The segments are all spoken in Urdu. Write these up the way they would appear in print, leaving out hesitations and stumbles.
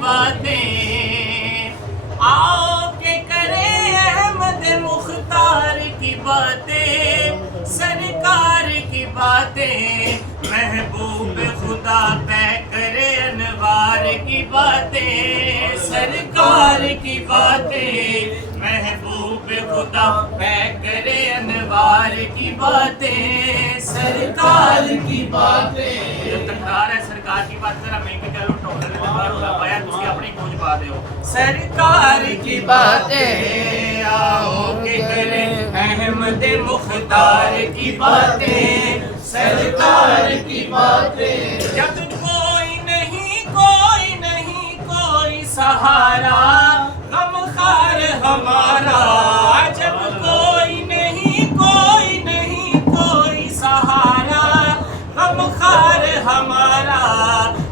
باتیں، آؤ کہ کریں احمد مختار کی باتیں، سرکار کی باتیں، محبوب خدا پہ کرے انوار کی باتیں، سرکار کی باتیں، محبوب خدا پہ کرے انوار کی باتیں، سرکار کی باتیں۔ جو تکرار ہے سرکار کی بات ذرا میں کہ چلو ٹوٹل بار ہو پایا تسی اپنی کچھ پا دے ہو۔ سرکار کی باتیں، آؤ کہ کریں احمد مختار کی باتیں، سرکار کی باتیں۔ جب کوئی نہیں کوئی سہارا غمخوار ہمارا، جب کوئی نہیں کوئی سہارا غمخوار ہمارا،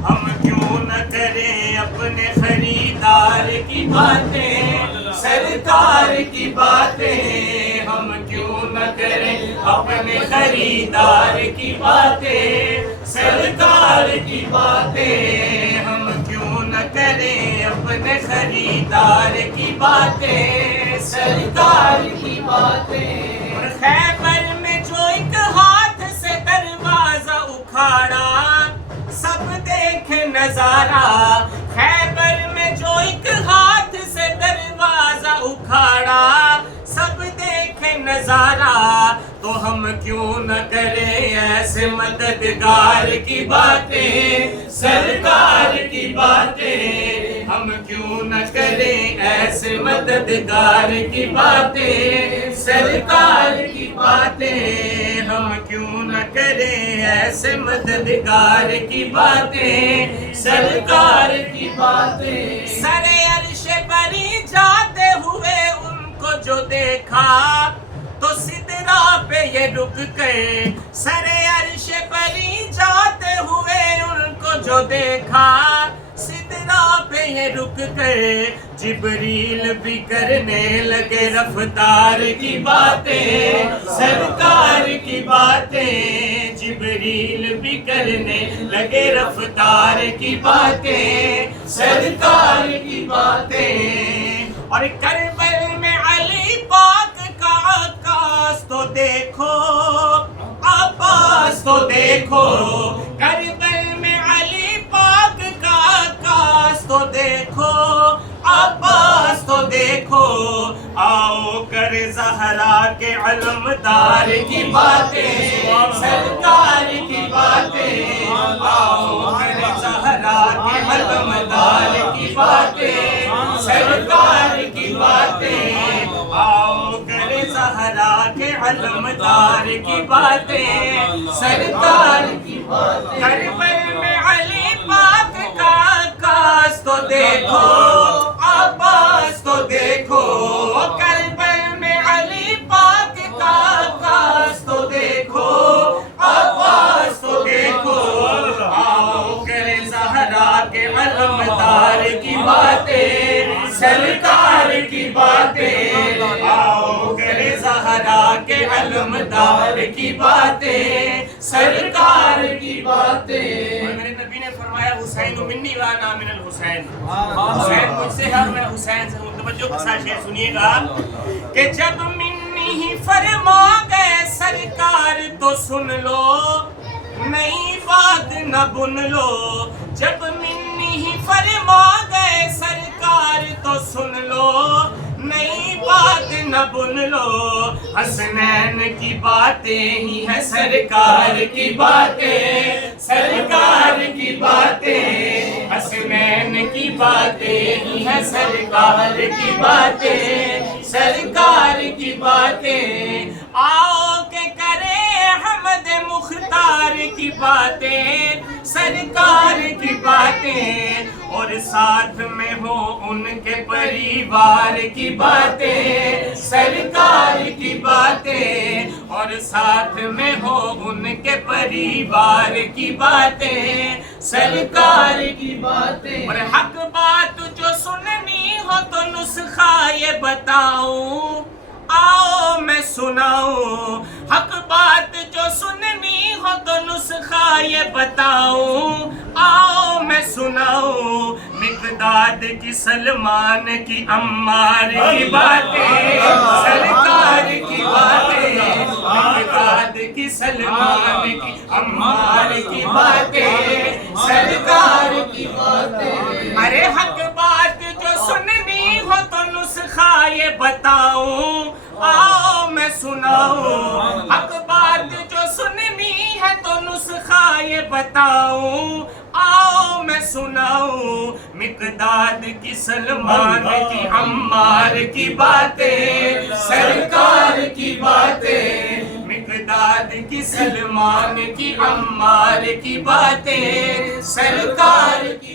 ہم کیوں نہ کریں اپنے خریدار کی باتیں، سرکار کی باتیں، ہم کیوں نہ کریں اپنے خریدار کی باتیں، سرکار کی باتیں، ہم کیوں نہ کریں اپنے خریدار کی باتیں، سرکار کی باتیں۔ اور خیبر میں جو ایک ہاتھ سے دروازہ اکھاڑا، سب دیکھے نظارہ، خیبر میں جو ایک ہاتھ سے دروازہ اکھاڑا، سب دیکھے نظارہ، تو ہم کیوں نہ کریں ایسے مددگار کی باتیں، سرکار کی باتیں، ہم کیوں نہ کریں ایسے مددگار کی باتیں، سرکار کی باتیں، ہم کیوں نہ کریں ایسے مددگار کی باتیں، سرکار کی باتیں۔ سر عرش پری جاتے ہوئے ان کو جو دیکھا، تو سدرا پہ یہ رک گئے، سر عرش پری جاتے ہوئے ان کو جو دیکھا، سدرا پہ یہ رک گئے، جبریل بھی کرنے لگے رفتار کی باتیں، سرکار کی باتیں، جبریل بھی کرنے لگے رفتار کی باتیں، سرکار کی باتیں۔ اور کربل میں علی پاک کا عکاس تو دیکھو، عباس تو دیکھو، کربل میں علی پاک کا عکاس تو دیکھو، عباس تو دیکھو، آؤ کر زہرا کے علمدار کی باتیں، سرکار کی باتیں، آؤ کر زہرا کے علمدار کی باتیں، سرکار کی باتیں، آؤ کر زہرا کے علمدار کی باتیں، سرکار کی باتیں۔ کربل میں علی پاک کا عکاس تو دیکھو، عباس تو دیکھو، کربل میں علی پاک کا عکاس تو دیکھو، عباس تو دیکھو، آؤ کرے زہرا کے علمدار کی باتیں، سرکار کی باتیں، آؤ کرے زہرا کے علمدار کی باتیں، سرکار کی باتیں۔ اور میرے نبی نے فرمایا حسین منی وانا من الحسین، حسین مجھ سے ہے اور میں حسین سے ہوں۔ توجہ کے ساتھ شعر سنیے گا کہ جب منی ہی فرما گئے سرکار تو سن لو، نئی بات نہ بن لو، جب منی ہی فرما گئے سرکار تو سن لو، نئی بات نہ بن لو، حسنین کی باتیں ہی ہے سرکار کی باتیں، سرکار کی باتیں، حسنین کی باتیں ہی ہے سرکار کی باتیں، سرکار کی باتیں، آؤ کہ کرے احمد مختار کی باتیں، سرکار کی باتیں، اور ساتھ میں ہو ان کے پریوار کی باتیں، سرکار کی باتیں، اور ساتھ میں ہو ان کے پریوار کی باتیں، سرکار کی باتیں۔ اور حق بات جو سننی ہو تو نسخہ یہ بتاؤں، آؤ میں سناؤں، حق بات جو سننی ہو تو نسخہ یہ بتاؤں، آؤ میں سناؤں، مقداد کی سلمان کی عمار کی باتیں سرکار کی باتیں مقداد کی سلمان کی عمار کی باتیں سرکار کی باتیں ارے حق بات جو سننی ہو تو نسخہ یہ بتاؤں آؤ میں سناؤں حق بات جو سننی ہے تو نسخہ یہ بتاؤں آؤ میں سناؤں مقداد کی سلمان کی عمار کی باتیں سرکار کی باتیں مقداد کی سلمان کی عمار کی باتیں سرکار کی